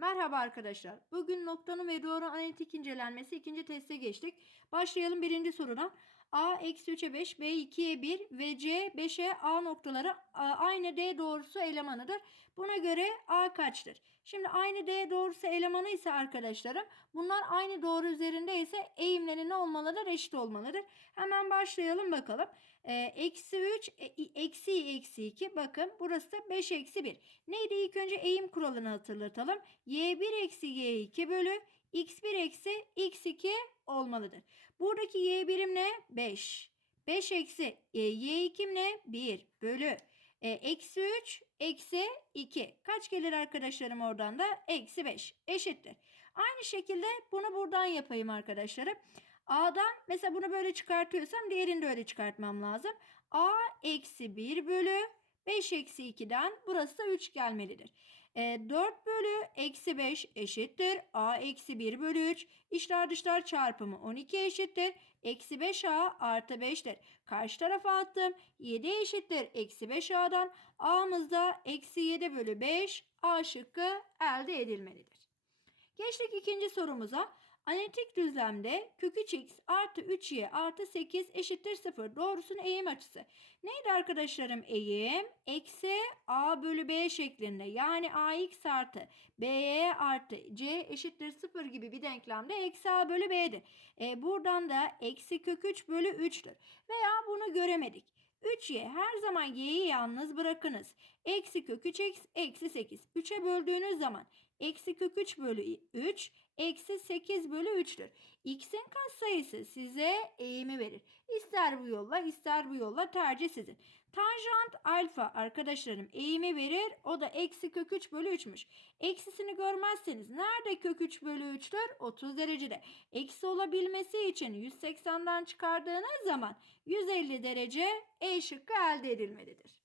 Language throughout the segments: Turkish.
Merhaba arkadaşlar. Bugün noktanın ve doğru analitik incelenmesi ikinci teste geçtik. Başlayalım birinci soruna. A eksi 3'e 5, B 2'ye 1 ve C 5'e A noktaları aynı D doğrusu elemanıdır. Buna göre A kaçtır? Şimdi aynı D doğrusu elemanı ise arkadaşlarım bunlar aynı doğru üzerinde ise eğimleri ne olmalıdır? Eşit olmalıdır. Hemen başlayalım bakalım. E, eksi 3, e, eksi eksi 2 bakın burası da 5 eksi 1. Neydi ilk önce eğim kuralını hatırlatalım. Y1 eksi Y2 bölü x1 eksi x2 olmalıdır. Buradaki y birim ne? 5. 5 eksi e, y2 ne? 1 bölü e, eksi 3 eksi 2. Kaç gelir arkadaşlarım oradan da? Eksi 5 eşittir. Aynı şekilde bunu buradan yapayım arkadaşlarım. A'dan mesela bunu böyle çıkartıyorsam diğerini de öyle çıkartmam lazım. A eksi 1 bölü 5 eksi 2'den burası da 3 gelmelidir. E, 4 bölü eksi 5 eşittir. A eksi 1 bölü 3. İşler dışlar çarpımı 12 eşittir. Eksi 5A artı 5'tir. Karşı tarafa attım. 7 eşittir. Eksi 5A'dan A'mızda eksi 7 bölü 5 A şıkkı elde edilmelidir. Geçtik ikinci sorumuza. Analitik düzlemde kök 3x artı 3y artı 8 eşittir 0 doğrusunun eğim açısı. Neydi arkadaşlarım eğim? Eksi a bölü b şeklinde yani ax artı by artı c eşittir 0 gibi bir denklemde eksi a bölü b'dir. E, buradan da eksi kök 3 bölü 3'tür. Veya bunu göremedik. 3y her zaman y'yi yalnız bırakınız. Eksi kök 3x eksi 8. 3'e böldüğünüz zaman eksi kök 3 bölü 3 eksi 8 bölü 3'tür. X'in katsayısı size eğimi verir. İster bu yolla ister bu yolla tercih sizin. Tanjant alfa arkadaşlarım eğimi verir. O da eksi kök 3 bölü 3'müş. Eksisini görmezseniz nerede kök 3 bölü 3'tür? 30 derecede. Eksi olabilmesi için 180'den çıkardığınız zaman 150 derece E şıkkı elde edilmelidir.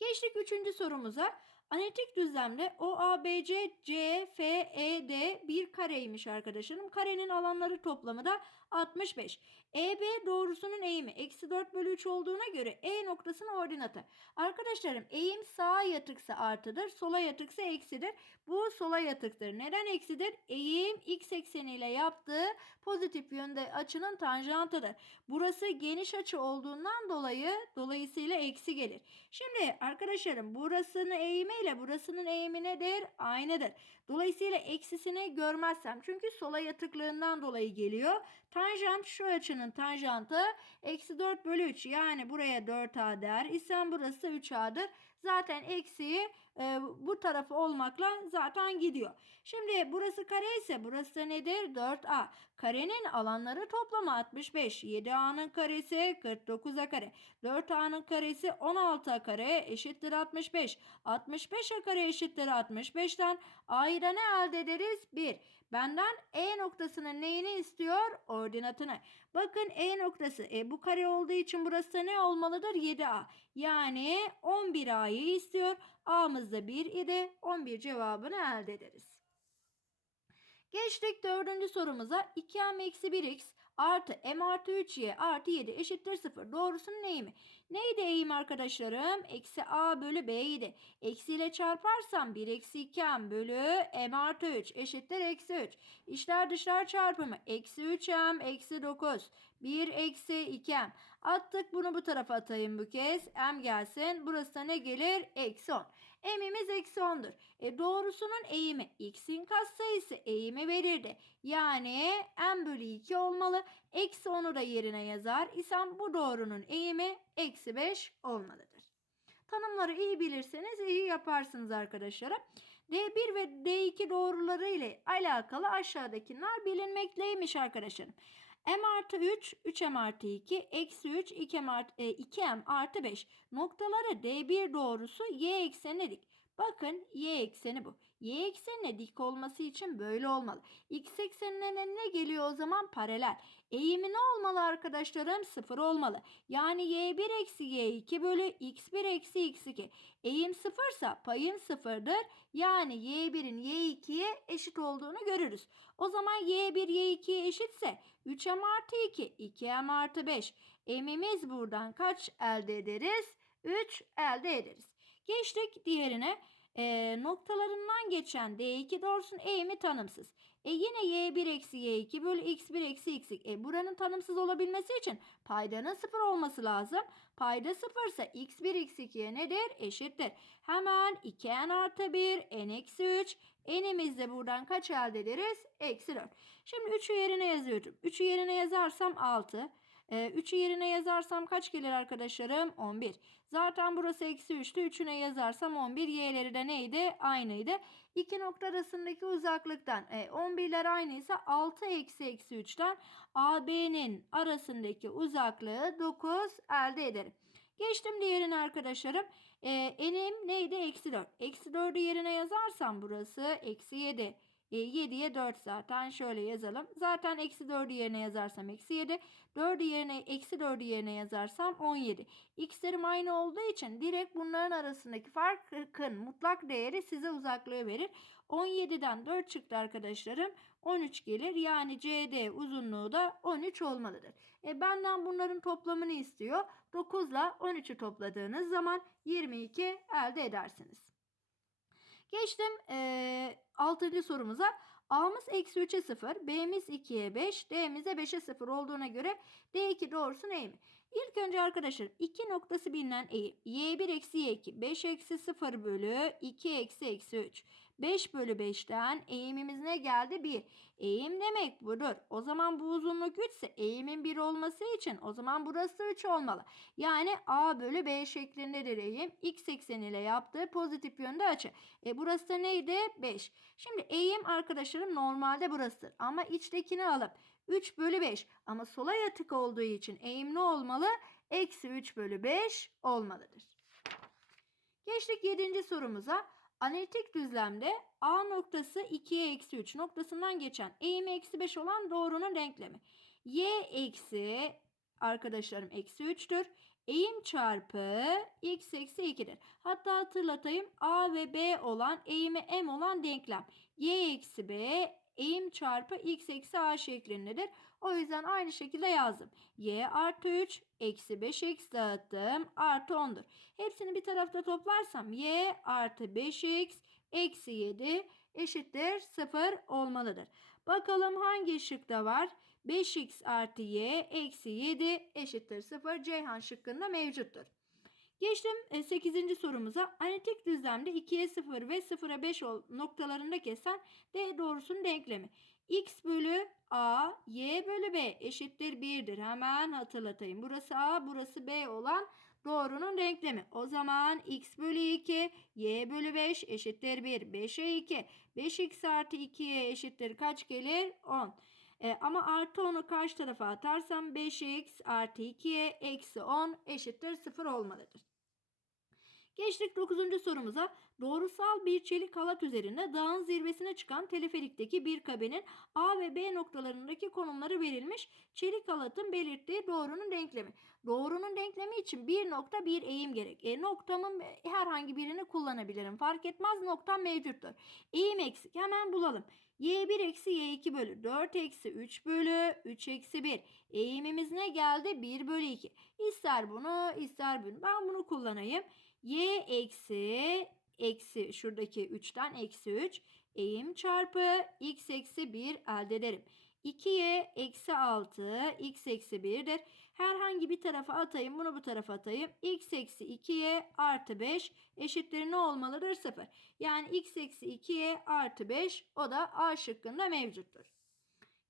Geçtik üçüncü sorumuza. Analitik düzlemde OABC CFED bir kareymiş arkadaşlarım. Karenin alanları toplamı da 65. EB doğrusunun eğimi eksi 4 bölü 3 olduğuna göre E noktasının ordinatı. Arkadaşlarım eğim sağa yatıksa artıdır, sola yatıksa eksidir. Bu sola yatıktır. Neden eksidir? Eğim x ekseniyle yaptığı pozitif yönde açının tanjantıdır. Burası geniş açı olduğundan dolayı dolayısıyla eksi gelir. Şimdi arkadaşlarım burasının eğimi ile burasının eğimi nedir? Aynıdır. Dolayısıyla eksisini görmezsem çünkü sola yatıklığından dolayı geliyor. Tanjant şu açının tanjantı eksi 4 bölü 3 yani buraya 4a der isem burası 3a'dır. Zaten eksiği e, bu tarafı olmakla zaten gidiyor. Şimdi burası kare ise burası nedir? 4a. Karenin alanları toplamı 65. 7a'nın karesi 49a kare. 4a'nın karesi 16a kare eşittir 65. 65a kare eşittir 65'ten a'yı da ne elde ederiz? 1. Benden E noktasının neyini istiyor? Ordinatını. Bakın E noktası. E bu kare olduğu için burası ne olmalıdır? 7A. Yani 11A'yı istiyor. A'mız da 1 idi. 11 cevabını elde ederiz. Geçtik dördüncü sorumuza. 2m eksi 1x artı m artı 3y artı 7 eşittir 0. Doğrusunun eğimi. Neydi eğim arkadaşlarım? Eksi a bölü b'ydi. Eksi ile çarparsam 1 eksi 2m bölü m artı 3 eşittir eksi 3. İşler dışlar çarpımı. Eksi 3m eksi 9. 1 eksi 2m. Attık bunu bu tarafa atayım bu kez. m gelsin. Burası da ne gelir? Eksi 10. m'imiz eksi 10'dur. E doğrusunun eğimi. x'in katsayısı eğimi verirdi. Yani m bölü 2 olmalı. Eksi 10'u da yerine yazar isem bu doğrunun eğimi eksi 5 olmalıdır. Tanımları iyi bilirseniz iyi yaparsınız arkadaşlarım. D1 ve D2 doğruları ile alakalı aşağıdakiler bilinmekteymiş arkadaşlarım. M artı 3, 3M artı 2, eksi 3, 2M artı, e, 2M artı 5 noktaları D1 doğrusu Y eksenine dik. Bakın y ekseni bu. Y eksenine dik olması için böyle olmalı. X eksenine ne geliyor o zaman? Paralel. Eğimi ne olmalı arkadaşlarım? Sıfır olmalı. Yani y1 eksi y2 bölü x1 eksi x2. Eğim sıfırsa payım sıfırdır. Yani y1'in y2'ye eşit olduğunu görürüz. O zaman y1 y2'ye eşitse 3m artı 2, 2m artı 5. Emimiz buradan kaç elde ederiz? 3 elde ederiz. Geçtik diğerine. E, noktalarından geçen D2 doğrusunun eğimi tanımsız. E yine y1 eksi y2 bölü x1 eksi x2. E buranın tanımsız olabilmesi için paydanın sıfır olması lazım. Payda sıfırsa x1 x2'ye nedir? Eşittir. Hemen 2n artı 1 n eksi 3. n'imiz de buradan kaç elde ederiz? Eksi 4. Şimdi 3'ü yerine yazıyorum. 3'ü yerine yazarsam 6. E, 3'ü yerine yazarsam kaç gelir arkadaşlarım? 11. Zaten burası eksi 3'tü. 3'üne yazarsam 11. Y'leri de neydi? Aynıydı. İki nokta arasındaki uzaklıktan e, 11'ler aynıysa 6 eksi eksi 3'ten AB'nin arasındaki uzaklığı 9 elde ederim. Geçtim diğerine arkadaşlarım. E, enim neydi? Eksi 4. Eksi 4'ü yerine yazarsam burası eksi 7. E, 7'ye 4 zaten şöyle yazalım. Zaten eksi 4'ü yerine yazarsam eksi 7. 4'ü yerine eksi 4'ü yerine yazarsam 17. X'lerim aynı olduğu için direkt bunların arasındaki farkın mutlak değeri size uzaklığı verir. 17'den 4 çıktı arkadaşlarım. 13 gelir. Yani CD uzunluğu da 13 olmalıdır. E benden bunların toplamını istiyor. 9 ile 13'ü topladığınız zaman 22 elde edersiniz. Geçtim e, 6. sorumuza. A'mız eksi 3'e 0, B'miz 2'ye 5, D'miz de 5'e 0 olduğuna göre D2 doğrusu ney mi? İlk önce arkadaşlar 2 noktası bilinen eğim. Y1 eksi Y2 5 eksi 0 bölü 2 eksi eksi 3. 5 bölü 5'ten eğimimiz ne geldi? 1. Eğim demek budur. O zaman bu uzunluk 3 ise eğimin 1 olması için o zaman burası 3 olmalı. Yani A bölü B şeklindedir eğim. X ekseniyle yaptığı pozitif yönde açı. E burası da neydi? 5. Şimdi eğim arkadaşlarım normalde burasıdır. Ama içtekini alıp 3 bölü 5 ama sola yatık olduğu için eğim ne olmalı? Eksi 3 bölü 5 olmalıdır. Geçtik 7. sorumuza. Analitik düzlemde A noktası 2'ye eksi 3 noktasından geçen eğimi eksi 5 olan doğrunun denklemi. Y eksi arkadaşlarım eksi 3'tür. Eğim çarpı x eksi 2'dir. Hatta hatırlatayım A ve B olan eğimi m olan denklem. Y eksi B eğim çarpı x eksi a şeklindedir. O yüzden aynı şekilde yazdım. y artı 3 eksi 5x dağıttım artı 10'dur. Hepsini bir tarafta toplarsam y artı 5x eksi 7 eşittir 0 olmalıdır. Bakalım hangi şıkta var? 5x artı y eksi 7 eşittir 0 Ceyhan şıkkında mevcuttur. Geçtim 8. E, sorumuza. Analitik düzlemde 2'ye 0 ve 0'a 5 noktalarında kesen D doğrusunun denklemi. X bölü A, Y bölü B eşittir 1'dir. Hemen hatırlatayım. Burası A, burası B olan doğrunun denklemi. O zaman X bölü 2, Y bölü 5 eşittir 1. 5'e 2. 5X artı 2'ye eşittir kaç gelir? 10. E, ama artı 10'u karşı tarafa atarsam 5x artı 2'ye eksi 10 eşittir 0 olmalıdır. Geçtik 9. sorumuza. Doğrusal bir çelik halat üzerinde dağın zirvesine çıkan teleferikteki bir kabenin A ve B noktalarındaki konumları verilmiş. Çelik halatın belirttiği doğrunun denklemi. Doğrunun denklemi için bir nokta bir eğim gerek. E, noktamın herhangi birini kullanabilirim. Fark etmez noktam mevcuttur. Eğim eksik. Hemen bulalım. Y1 eksi Y2 bölü 4 eksi 3 bölü 3 eksi 1. Eğimimiz ne geldi? 1 bölü 2. İster bunu ister bunu. Ben bunu kullanayım. Y eksi eksi şuradaki 3'ten eksi 3 eğim çarpı x eksi 1 elde ederim. 2y eksi 6 x eksi 1'dir. Herhangi bir tarafa atayım bunu bu tarafa atayım. x eksi 2y artı 5 eşittir ne olmalıdır 0. Yani x eksi 2y artı 5 o da A şıkkında mevcuttur.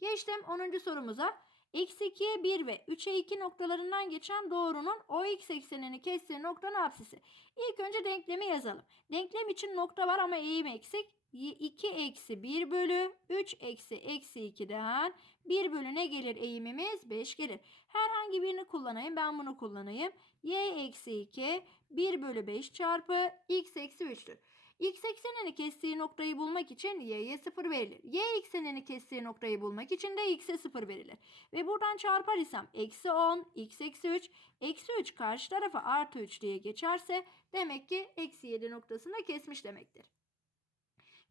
Geçtim 10. sorumuza. Eksi 2'ye 1 ve 3'e 2 noktalarından geçen doğrunun OX eksenini kestiği noktanın apsisi. İlk önce denklemi yazalım. Denklem için nokta var ama eğim eksik. 2 eksi 1 bölü 3 eksi eksi 2'den 1 bölü ne gelir eğimimiz? 5 gelir. Herhangi birini kullanayım. Ben bunu kullanayım. Y eksi 2 1 bölü 5 çarpı x eksi 3'tür. X eksenini kestiği noktayı bulmak için y'ye 0 verilir. Y eksenini kestiği noktayı bulmak için de x'e 0 verilir. Ve buradan çarpar isem eksi 10, x eksi 3, eksi 3 karşı tarafa artı 3 diye geçerse demek ki eksi 7 noktasında kesmiş demektir.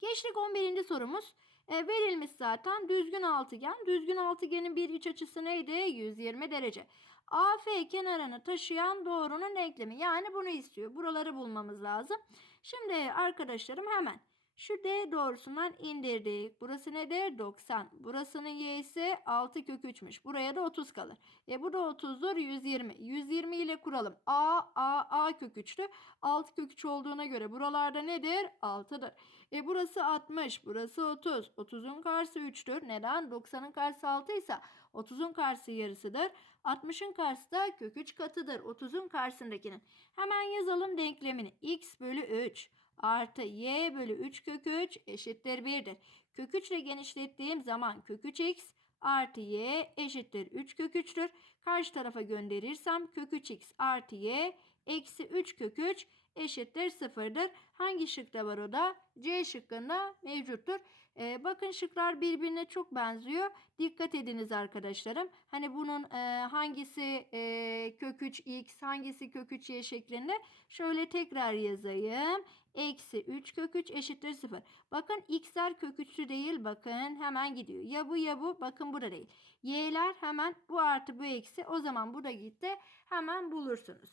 Geçtik 11. sorumuz. E, verilmiş zaten düzgün altıgen. Düzgün altıgenin bir iç açısı neydi? 120 derece. AF kenarını taşıyan doğrunun denklemi. Yani bunu istiyor. Buraları bulmamız lazım. Şimdi arkadaşlarım hemen şu D doğrusundan indirdik. Burası nedir? 90. Burasının y'si 6 kök 3'müş. Buraya da 30 kalır. E bu da 30'dur 120. 120 ile kuralım. A, A, A kök 3'tü. 6 kök 3 olduğuna göre buralarda nedir? 6'dır. E burası 60. Burası 30. 30'un karşısı 3'tür. Neden? 90'ın karşısı 6 ise 30'un karşısı yarısıdır. 60'ın karşısı da kök 3 katıdır. 30'un karşısındakinin. Hemen yazalım denklemini. x bölü 3 artı y bölü 3 kök 3 eşittir 1'dir. Kök 3 ile genişlettiğim zaman kök 3x artı y eşittir 3 kök 3'tür. Karşı tarafa gönderirsem kök 3x artı y eksi 3 kök 3 eşittir 0'dır. Hangi şıkta var o da? C şıkkında mevcuttur. Ee, bakın şıklar birbirine çok benziyor. Dikkat ediniz arkadaşlarım. Hani bunun e, hangisi e, kök 3x hangisi kök 3y şeklinde şöyle tekrar yazayım. Eksi 3 kök 3 eşittir 0. Bakın x'ler kök 3'lü değil. Bakın hemen gidiyor. Ya bu ya bu. Bakın bu da değil. Y'ler hemen bu artı bu eksi. O zaman bu da gitti. Hemen bulursunuz.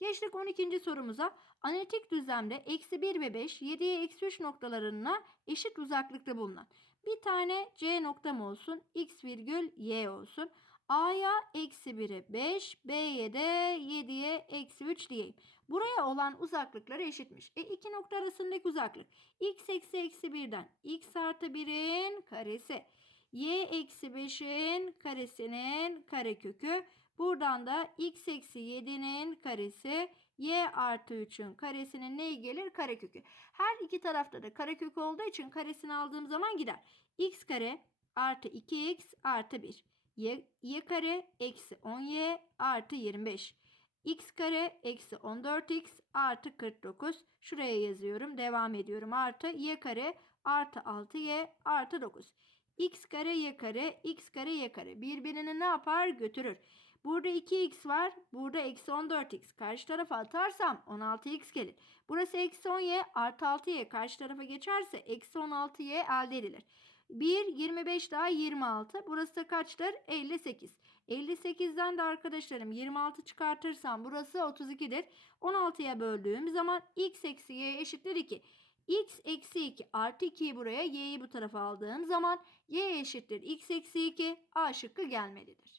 Geçtik 12. sorumuza. Analitik düzlemde eksi 1 ve 5 7'ye eksi 3 noktalarına eşit uzaklıkta bulunan bir tane C noktam olsun. X virgül Y olsun. A'ya eksi 1'e 5, B'ye de 7'ye eksi 3 diyeyim. Buraya olan uzaklıkları eşitmiş. E iki nokta arasındaki uzaklık. X eksi eksi 1'den X artı 1'in karesi. Y eksi 5'in karesinin karekökü. Buradan da x eksi 7'nin karesi y artı 3'ün karesinin neyi gelir? Karekökü. Her iki tarafta da karekök olduğu için karesini aldığım zaman gider. x kare artı 2x artı 1. Y, y kare eksi 10y artı 25. x kare eksi 14x artı 49. Şuraya yazıyorum. Devam ediyorum. Artı y kare artı 6y artı 9. x kare y kare x kare y kare birbirini ne yapar? Götürür. Burada 2x var. Burada eksi 14x. Karşı tarafa atarsam 16x gelir. Burası eksi 10y artı 6y. Karşı tarafa geçerse eksi 16y elde edilir. 1, 25 daha 26. Burası da kaçtır? 58. 58'den de arkadaşlarım 26 çıkartırsam burası 32'dir. 16'ya böldüğüm zaman x eksi y eşittir 2. x eksi 2 artı 2'yi buraya y'yi bu tarafa aldığım zaman y eşittir x eksi 2 a şıkkı gelmelidir.